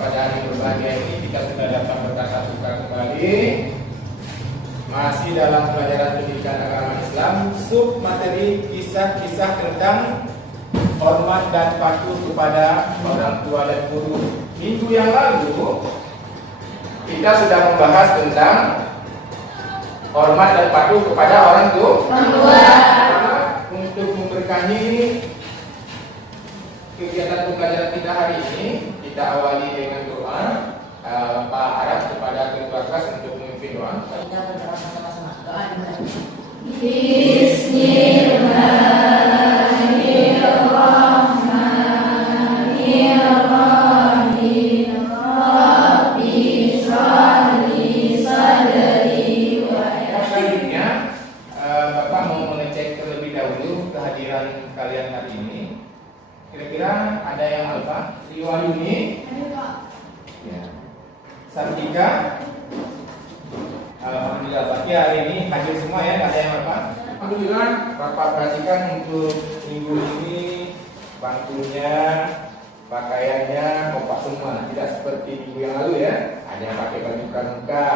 pada hari berbahagia ini kita sudah dapat bertatap muka kembali. Masih dalam pelajaran pendidikan agama Islam, sub materi kisah-kisah tentang hormat dan patuh kepada orang tua dan guru. Minggu yang lalu kita sudah membahas tentang hormat dan patuh kepada orang tua. Untuk memberkahi kegiatan pembelajaran kita hari ini, kita awali dengan doa. Pak Arab kepada ketua kelas untuk memimpin doa. Kita berdoa sama-sama. Doa dimulai. Bismillahirrahmanirrahim. Rabbi sholli sadri wa Selanjutnya, Bapak mau mengecek terlebih dahulu kehadiran kalian hari ini. Kira-kira ada yang alfa? Riwayuni? Ya. Sartika? Alhamdulillah, Pak hari ini hadir semua ya, ada yang apa? Alhamdulillah, Bapak perhatikan untuk minggu ini bangkunya, pakaiannya kompak semua, tidak seperti minggu yang lalu ya. Ada yang pakai baju pramuka,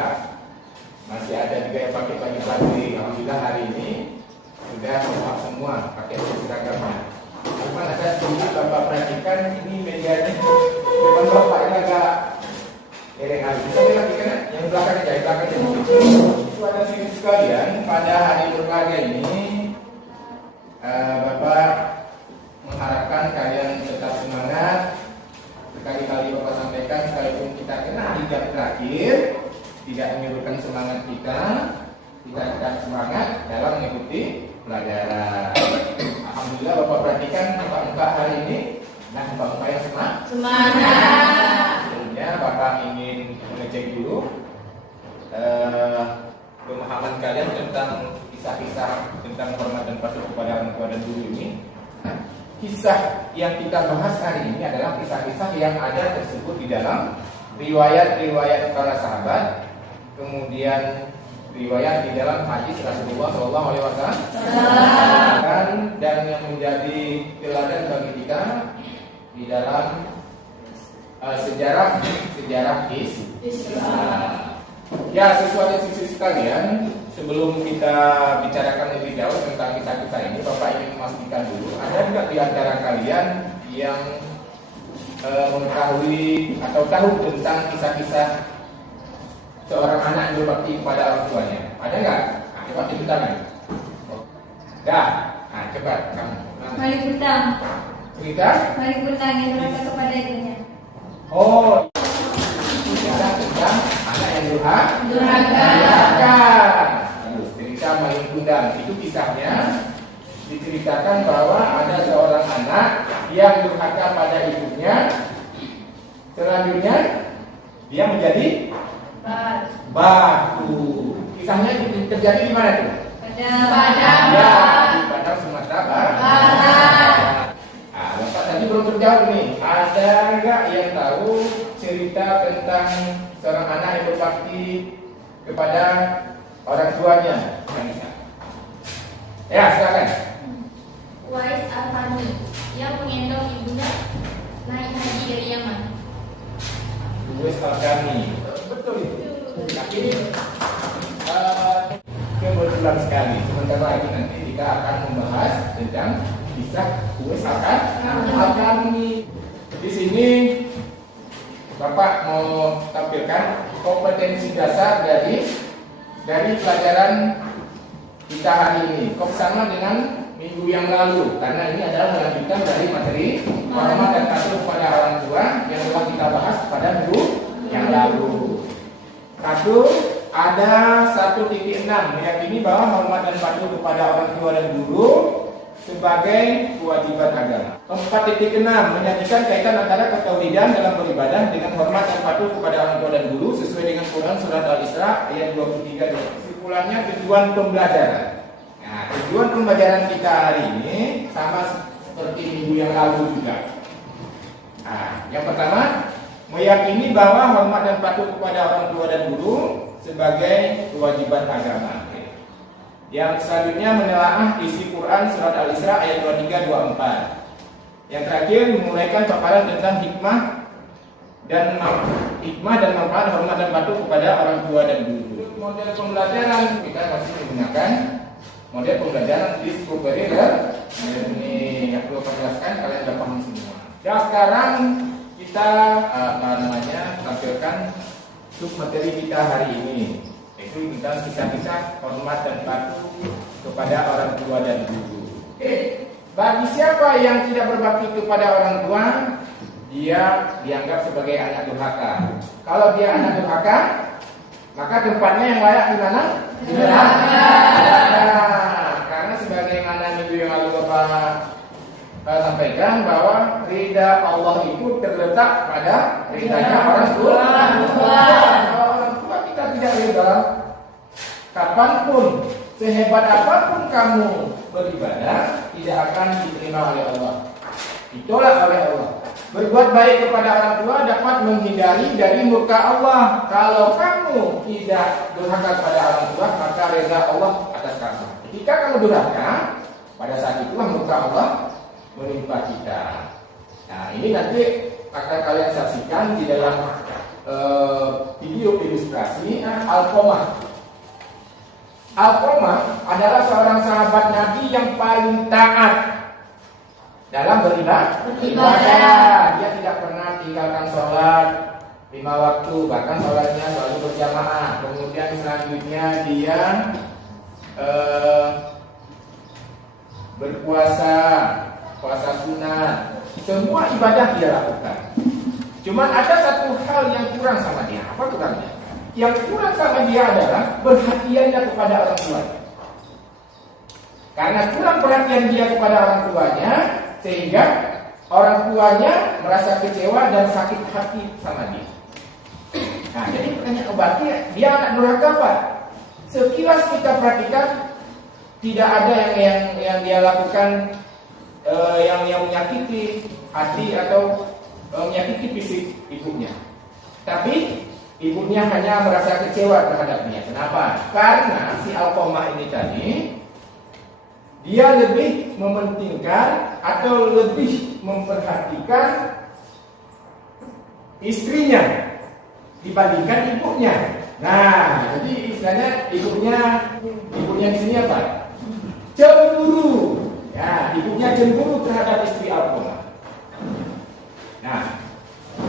masih ada juga yang pakai baju putih. Alhamdulillah hari ini sudah kompak semua, pakai baju seragamnya. Cuma ada sedikit Bapak perhatikan ini medianya depan Bapak ini agak kali. Bisa diperhatikan yang belakang aja, belakang aja. Suara sini sekalian, pada hari berbahagia ini, Bapak mengharapkan kalian tetap semangat. Berkali-kali Bapak sampaikan, sekalipun kita kena di jam terakhir, tidak menyurutkan semangat kita tetap semangat dalam mengikuti pelajaran. Alhamdulillah Bapak perhatikan muka-muka hari ini, nah muka-muka yang semangat. Bapak ingin mengecek dulu pemahaman kalian tentang kisah-kisah tentang hormat dan patuh kepada orang tua dan guru ini. Kisah yang kita bahas hari ini adalah kisah-kisah yang ada tersebut di dalam riwayat-riwayat para sahabat, kemudian riwayat di dalam hadis Rasulullah SAW, dan yang menjadi teladan bagi kita di dalam sejarah Islam. Ya, sesuai sisi sekalian, sebelum kita bicarakan lebih jauh tentang kisah-kisah ini, Bapak ingin memastikan dulu, ada tidak di antara kalian yang mengetahui atau tahu tentang kisah-kisah seorang anak yang berbakti kepada orang tuanya? Ada nggak? Nah, coba tunjuk tangan. Dah, nah cepat kamu. Malik Butang. Cerita? Malik Butang yang durhaka kepada ibunya. Oh, kisah tentang anak yang durhaka. Cerita Malik Butang itu kisahnya diceritakan bahwa ada seorang anak yang durhaka pada ibunya. Selanjutnya dia menjadi batu. Kisahnya terjadi di mana tuh? Padang. Ya, di Padang Sumatera Barat. Bapak tadi belum terjawab nih. Ada nggak yang tahu cerita tentang seorang anak yang berbakti kepada orang tuanya? Ya, silakan. Uwais Al-Qarni yang menggendong ibunya naik haji dari Yaman. Uwais Al-Qarni. Betul itu. Tapi kebetulan sekali. Sebentar lagi nanti kita akan membahas tentang kisah Uwais Al-Qarni. Di sini Bapak mau tampilkan kompetensi dasar dari pelajaran kita hari ini. Kok sama dengan minggu yang lalu? Karena ini adalah melanjutkan dari materi hormat dan patuh kepada orang tua yang telah kita bahas pada minggu yang lalu. Satu, ada 1.6 meyakini bahwa hormat dan patuh kepada orang tua dan guru sebagai kewajiban agama. 4.6 menyajikan kaitan antara ketauhidan dalam beribadah dengan hormat dan patuh kepada orang tua dan guru sesuai dengan Quran surat Al-Isra ayat 23. Kesimpulannya tujuan pembelajaran. Nah, tujuan pembelajaran kita hari ini sama seperti minggu yang lalu juga. Nah, yang pertama, meyakini bahwa hormat dan patuh kepada orang tua dan guru sebagai kewajiban agama. Yang selanjutnya menelaah isi Quran surat Al-Isra ayat 23-24. Yang terakhir memulaikan paparan tentang hikmah dan hikmah dan manfaat hormat dan patuh kepada orang tua dan guru. Model pembelajaran kita masih menggunakan model pembelajaran discovery ini yang perlu saya jelaskan, kalian sudah paham semua. Ya, sekarang kita tampilkan submateri kita hari ini, yaitu tentang kisah-kisah hormat dan patuh kepada orang tua dan guru. Oke, bagi siapa yang tidak berbakti kepada orang tua, dia dianggap sebagai anak durhaka. Kalau dia anak durhaka, maka tempatnya yang layak di mana? Di neraka. Karena sebagaimana minggu yang lalu Bapak sampaikan bahwa ridha Allah itu terletak pada ridhanya orang tua. Kalau orang tua kita tidak ridha, kapanpun, sehebat apapun kamu beribadah, tidak akan diterima oleh Allah, ditolak oleh Allah. Berbuat baik kepada orang tua dapat menghindari dari murka Allah. Kalau kamu tidak durhaka kepada orang tua, maka reza Allah atas kamu. Ketika kamu durhaka, pada saat itulah murka Allah menimpa kita. Nah, ini nanti akan kalian saksikan di dalam video ilustrasi Alqamah. Alqamah adalah seorang sahabat Nabi yang paling taat dalam beribadah. Dia tidak pernah tinggalkan sholat 5 waktu, bahkan sholatnya selalu berjamaah. Kemudian selanjutnya dia berpuasa, puasa sunat, semua ibadah dia lakukan. Cuman ada satu hal yang kurang sama dia. Apa kurangnya? Yang kurang sama dia adalah perhatiannya kepada orang tua. Karena kurang perhatian dia kepada orang tuanya, sehingga orang tuanya merasa kecewa dan sakit hati sama dia. Nah, jadi pertanyaan obatnya, dia anak durhaka apa? Sekilas kita perhatikan, tidak ada yang dia lakukan yang menyakiti hati atau menyakiti fisik ibunya. Tapi ibunya hanya merasa kecewa terhadapnya. Kenapa? Karena si Alqamah ini tadi, dia lebih mementingkan atau lebih memperhatikan istrinya dibandingkan ibunya. Nah, jadi istilahnya ibunya di sini apa? Cemburu. Ya, ibunya cemburu terhadap istri Alqamah. Nah,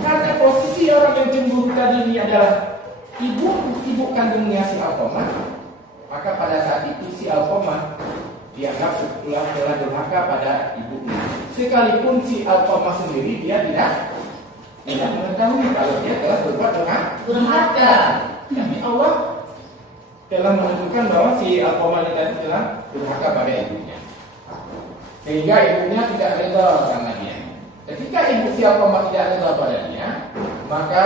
karena posisi orang yang cemburu tadi ini adalah ibu kandungnya si Alqamah, maka pada saat itu si Alqamah dianggap telah durhaka pada ibunya. Sekalipun si Alqamah sendiri dia tidak mengetahui kalau dia telah berbuat durhaka. Tapi Allah telah menentukan bahwa si Alqamah ini telah durhaka pada ibunya, sehingga ibunya tidak reda sama dia. Ketika ibu si Alqamah tidak reda pada dia, maka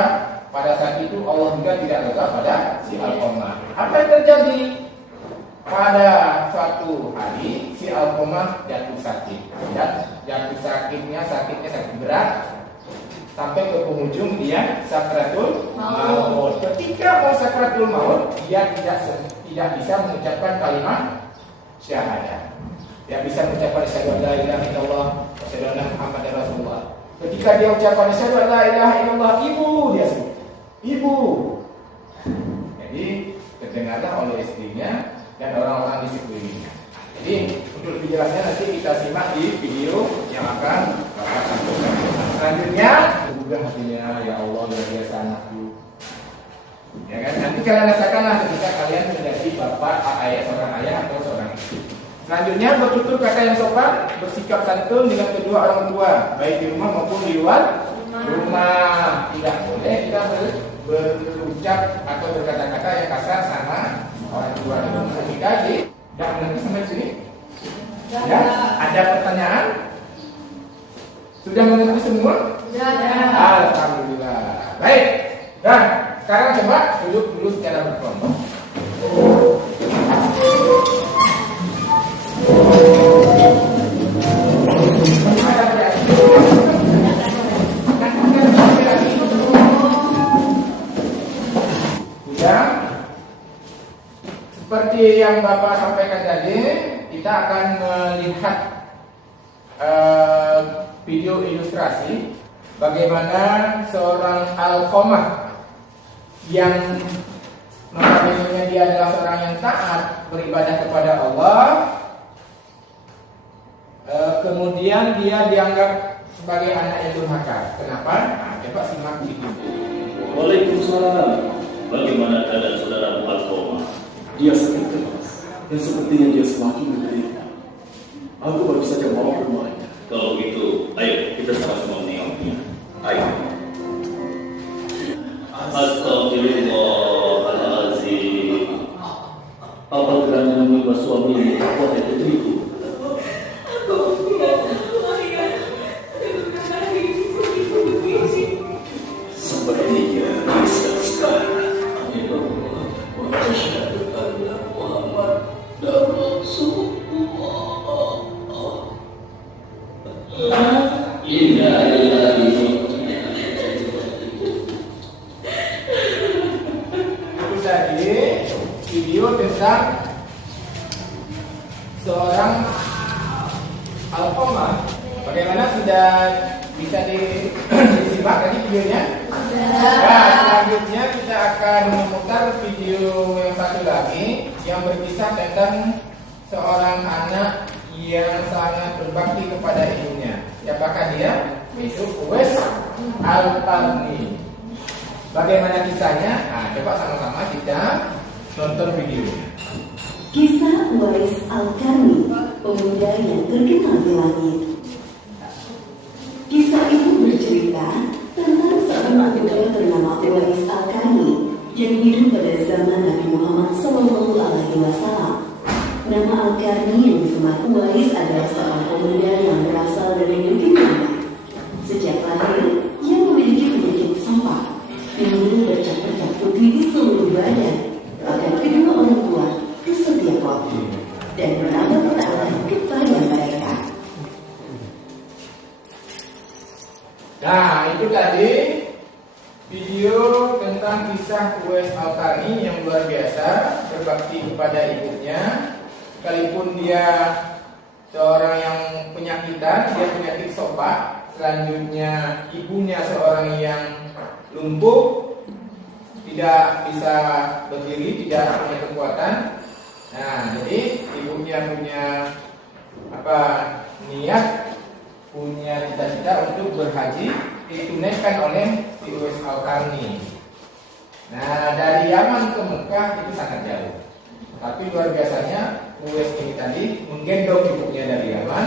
pada saat itu Allah juga tidak reda pada si Alqamah. Apa yang terjadi? Pada suatu hari si Alqamah jatuh sakit, dan jatuh sakitnya sakit berat sampai ke penghujung dia sakratul maut. Ketika mau sakratul maut, dia tidak bisa mengucapkan kalimat syahadat. Dia bisa mengucapkan asyhadu an la ilaha illallah wa asyhadu anna Muhammadar Rasulullah. Ketika dia ucapkan asyhadu an la ilaha illallah, dia sebut ibu. Jadi terdengarlah oleh istrinya dan orang-orang di sekelilingnya. Jadi untuk lebih jelasnya nanti kita simak di video yang akan Bapak sampaikan. Selanjutnya, juga hatinya, ya Allah luar biasa anakku. Ya kan? Nanti kalian rasakanlah ketika kalian menjadi bapak, seorang ayah atau seorang istri. Selanjutnya, bertutur kata yang sopan, bersikap santun dengan kedua orang tua, baik di rumah maupun di luar rumah. Tidak boleh kita berucap atau berkata-kata yang kasar sama orang tua di rumah. Kita tidak mengerti sampai sini? Ya, ada pertanyaan? Sudah mengerti semua? Ya. Alhamdulillah. Baik. Nah, sekarang coba duduk dulu secara berkelompok. Sudah. Seperti yang Bapak sampaikan tadi, kita akan melihat video ilustrasi bagaimana seorang Alqamah yang notabene dia adalah seorang yang taat beribadah kepada Allah, kemudian dia dianggap sebagai anak yang durhaka. Kenapa? Nah, coba simak itu. Waalaikumsalam. Bagaimana keadaan saudara Alqamah? Dia sakit keras dan sepertinya dia semakin menderita. Aku baru saja mau ke rumahnya. Kalau begitu, ayo kita sama-sama menengoknya. Ayo. Astagfirullahaladzim. Apa gerangan menimba suamimu, wahai putriku? Sepertinya bisa sekarang. Itu tadi video tentang seorang Alqamah. Bagaimana, sudah bisa disimak tadi videonya? Nah, selanjutnya kita akan memutar video yang satu lagi yang berkisah tentang seorang anak yang sangat berbakti kepada ibunya. Siapakah dia? Itu Uwais Al-Qarni. Bagaimana kisahnya? Nah, coba sama-sama kita nonton videonya. Kisah Uwais Al-Qarni, pemuda yang terkenal di langit. Kisah itu bercerita tentang seorang pemuda bernama Uwais Al-Qarni yang hidup pada zaman Nabi Muhammad SAW. Nama Al-Qarni yang disebut Uwais adalah seorang pemuda yang berasal dari negeri Yaman. Sejak lahir, ia memiliki penyakit sampah yang bercak-bercak putih di seluruh badan. Bahkan kedua orang tua di setiap waktu dan menambah ketaatan kepada mereka. Nah, itu tadi video tentang kisah Uwais Al-Qarni yang luar biasa berbakti kepada ibunya. Sekalipun dia seorang yang penyakitan, dia penyakit sopak. Selanjutnya ibunya seorang yang lumpuh, tidak bisa berdiri, tidak punya kekuatan. Nah, jadi ibunya punya niat, punya cita-cita untuk berhaji, ditunaikan oleh si Uwais Al-Qarni. Nah, dari Yaman ke Mekah itu sangat jauh. Tapi luar biasanya Uwais ini tadi menggendong ibunya dari Yaman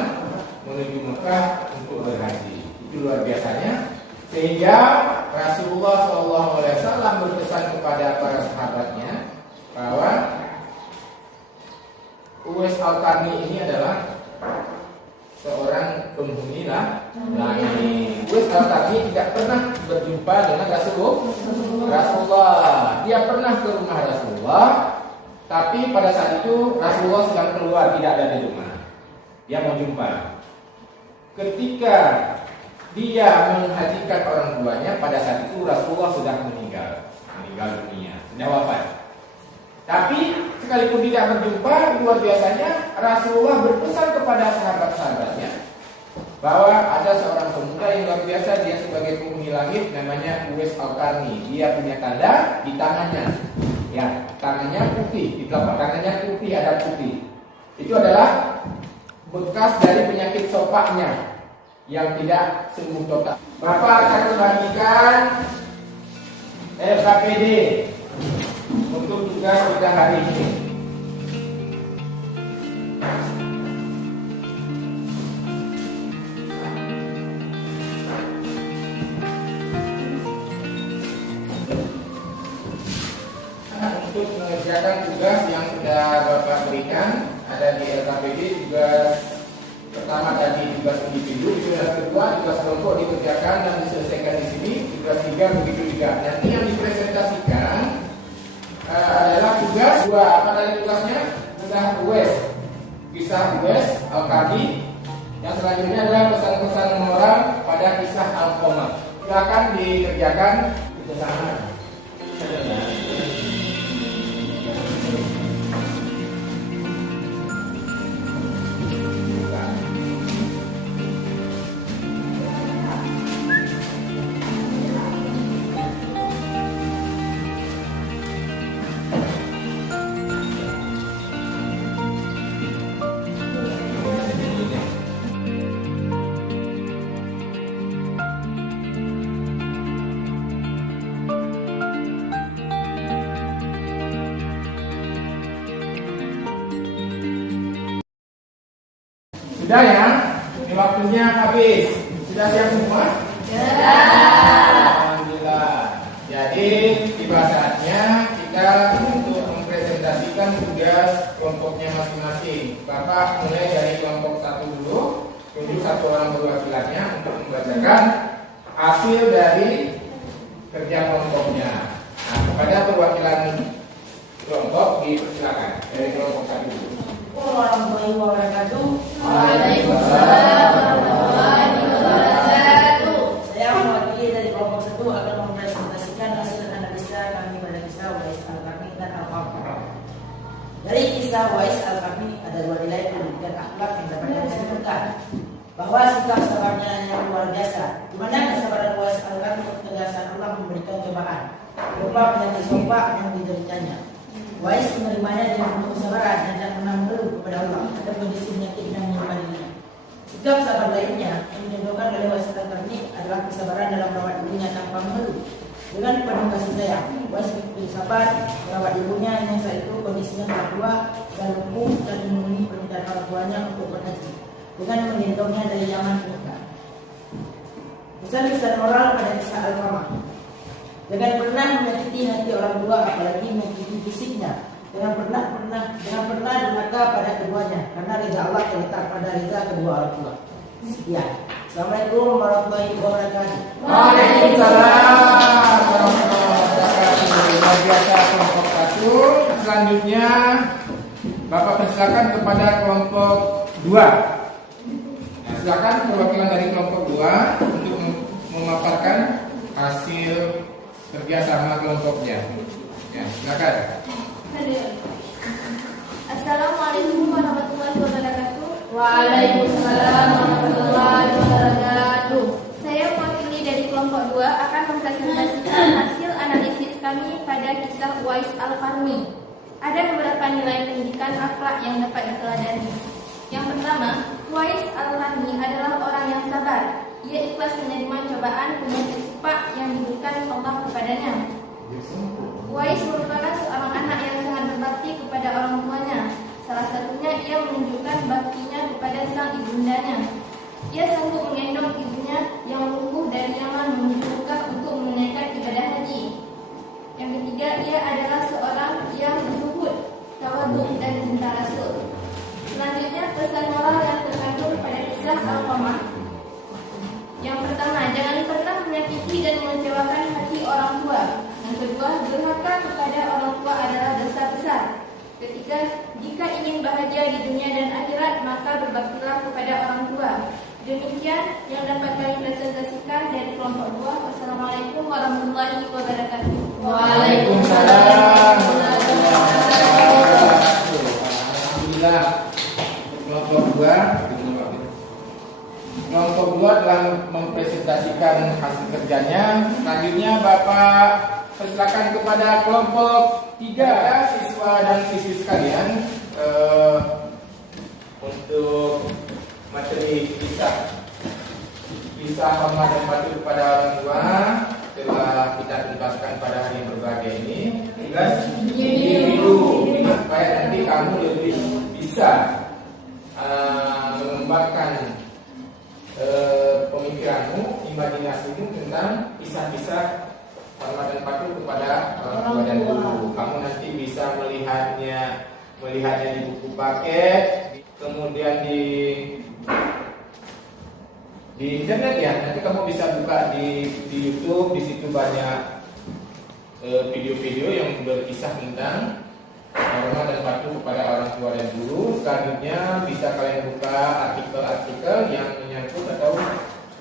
menuju Mekah untuk berhaji. Itu luar biasanya. Sehingga Rasulullah SAW berpesan kepada para sahabatnya bahwa Uwais Al-Qarni ini adalah seorang penghuni langit. Uwais Al-Qarni tidak pernah berjumpa dengan Rasulullah. Dia pernah ke rumah Rasulullah, tapi pada saat itu Rasulullah sedang keluar, tidak ada di rumah. Dia mau jumpa. Ketika dia menghajikan orang tuanya, pada saat itu Rasulullah sudah meninggal dunia, sudah wafat. Tapi sekalipun tidak berjumpa, luar biasanya Rasulullah berpesan kepada sahabat-sahabatnya bahwa ada seorang pemuda yang luar biasa, dia sebagai penghuni langit, namanya Uwais Al-Qarni. Dia punya tanda di tangannya, ya, tangannya putih, di telapak tangannya putih, ada putih. Itu adalah bekas dari penyakit sopaknya yang tidak sembuh total. Bapak akan membagikan LKPD untuk tugas kita hari ini. Untuk mengerjakan tugas yang sudah Bapak berikan, ada di LKPD. Tugas pertama tadi tugas individu, tugas kedua tugas kelompok dikerjakan dan diselesaikan di sini. Tugas 3 begitu juga. Nanti yang dipresentasikan adalah tugas 2. Apa tadi tugasnya? Kisah Uwais Al-Qarni. Yang selanjutnya adalah pesan-pesan moral pada kisah Alqamah. Silakan dikerjakan bersama. Sudah ya? Ini waktunya habis. Sudah siap semua? Alhamdulillah. Jadi tiba saatnya kita untuk mempresentasikan tugas kelompoknya masing-masing. Bapak mulai dari kelompok 1 dulu, tunjuk satu orang perwakilannya untuk membacakan hasil dari kerja kelompoknya. Nah, kepada perwakilan kelompok dipersilakan dari kelompok 1 dulu. Warahmatullahi wabarakatuh. Waalaikumsalam warahmatullahi wabarakatuh. Saya mewakili dari kelompok 1 akan mempresentasikan hasil analisa kami pada kisah Wais Al-Karni dan Al-Qamar. Dari kisah Wais Al-Karni ada 2 nilai pendidikan akhlak yang dapat disimpulkan bahwa sikap sabarnya yang luar biasa, di mana kesabaran Wais Al-Karni ketegasan Allah memberikan cobaan berupa penyakit sopak yang dideritanya. Wais menerimanya dengan penuh kesabaran dan tidak pernah mengeluh kepada Allah atas kondisi penyakit yang menimpa dirinya. Sikap sabar lainnya yang dicontohkan oleh Wais Al-Karni adalah kesabaran dalam merawat ibunya tanpa mengeluh. Dengan penuh kasih sayang, Wais bersabar merawat ibunya yang saat itu kondisinya telah tua dan lumpuh dan memenuhi permintaan orang tuanya untuk berhaji dengan menggendongnya dari zaman menikah. Pesan-pesan moral pada kisah Al-Qamar: jangan pernah menyakiti hati orang tua, apalagi menyakiti fisiknya. Jangan pernah durhaka pada keduanya, karena ridha Allah terletak pada ridha kedua orang tua. Sekian. Assalamualaikum warahmatullahi wabarakatuh. Waalaikumsalam warahmatullahi wabarakatuh. Luar biasa kelompok 1. Selanjutnya Bapak persilakan kepada kelompok 2. Nah, silakan perwakilan dari kelompok 2 untuk memaparkan hasil kerjasama kelompoknya. Ya, silakan. Assalamualaikum warahmatullahi wabarakatuh. Waalaikumsalam warahmatullahi wabarakatuh. Saya mewakili dari kelompok 2 akan mempresentasikan hasil analisis kami pada kisah Wais Al-Karni. Ada beberapa nilai pendidikan akhlak yang dapat diteladani. Yang pertama, Wais Al-Karni adalah orang yang sabar. Ia ikhlas menerima cobaan penyakit sepak yang diberikan Allah kepadanya. Wais merupakan seorang anak yang sangat berbakti kepada orang tuanya. Salah satunya ia menunjukkan baktinya kepada sang ibundanya. Ia sanggup menggendong ibunya yang lumpuh dari Yaman menuju Mekah untuk menunaikan ibadah haji. Yang ketiga, ia adalah seorang yang zuhud, tawadhu dan cinta Rasul. Selanjutnya, pesan moral yang terkandung pada kisah Al-Qamar. Yang pertama, jangan pernah menyakiti dan mengecewakan hati orang tua. Yang kedua, durhaka kepada orang tua adalah dosa besar. Ketiga, jika ingin bahagia di dunia dan akhirat, maka berbaktilah kepada orang tua. Demikian yang dapat kami presentasikan dari kelompok 2. Wassalamualaikum warahmatullahi wabarakatuh. Waalaikumsalam. Alhamdulillah. Kelompok 2 telah mempresentasikan hasil kerjanya. Selanjutnya Bapak persilakan kepada kelompok 3, siswa dan siswi sekalian, untuk materi kisah hormat dan patuh kepada orang tua telah kita tuntaskan pada hari yang berbahagia ini. Tugas diri dulu supaya nanti kamu lebih bisa mengembangkan pemikiranmu, imajinasimu tentang kisah-kisah hormat dan patuh kepada orang tua dan guru. Kamu nanti bisa melihatnya di buku paket, kemudian di internet ya. Nanti kamu bisa buka di YouTube, di situ banyak video-video yang berkisah tentang hormat dan patuh kepada orang tua dan guru. Selanjutnya bisa kalian buka artikel-artikel yang menyangkut atau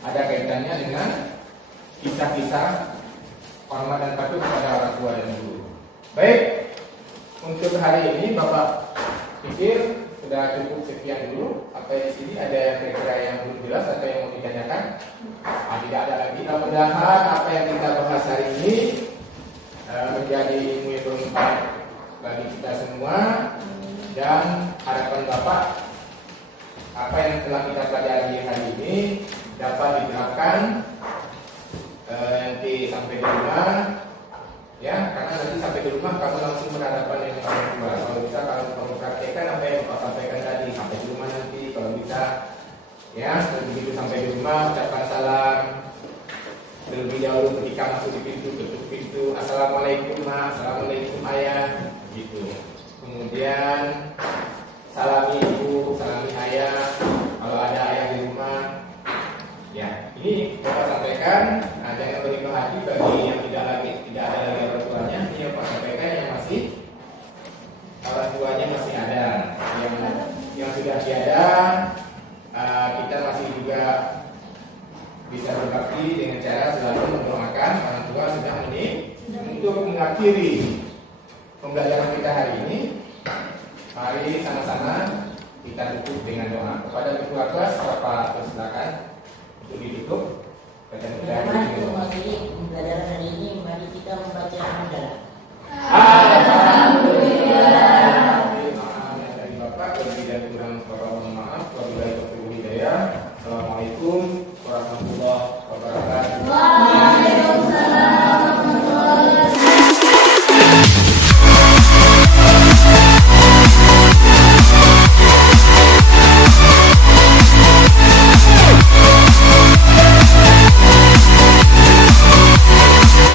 ada kaitannya dengan kisah-kisah hormat dan patuh kepada orang tua dan guru. Baik, untuk hari ini Bapak pikir sudah cukup sekian dulu. Sampai di sini ada yang kira-kira yang belum jelas atau yang mau ditanyakan? Tidak ada lagi. Mudah-mudahan apa yang kita bahas hari ini menjadi ilmu yang bermanfaat bagi kita semua, dan harapan Bapak apa yang telah kita pelajari hari ini dapat diterapkan nanti sampai di rumah ya, karena nanti sampai di rumah kamu langsung berhadapan dengan orang tua. Kalau bisa kalau kamu praktekkan apa yang Bapak sampaikan tadi sampai di rumah nanti, kalau bisa assalamualaikum ma, assalamualaikum ayah, gitu. Kemudian salami ibu, salami ayah, kalau ada ayah di rumah. Ya, ini Bapak sampaikan. Nah, jangan berhenti hati bagi yang tidak ada lagi orang tuanya. Ini yang Bapak sampaikan yang masih orang tuanya masih ada, yang sudah tiada, kita masih juga bisa berbakti dengan cara selalu mendoakan orang tua sudah untuk mengakhiri pembelajaran kita hari ini. Mari sama-sama kita tutup dengan doa. Kepada ketua kelas, Bapak persilakan untuk ditutup. Pertama, untuk mengakhiri pembelajaran hari ini, mari kita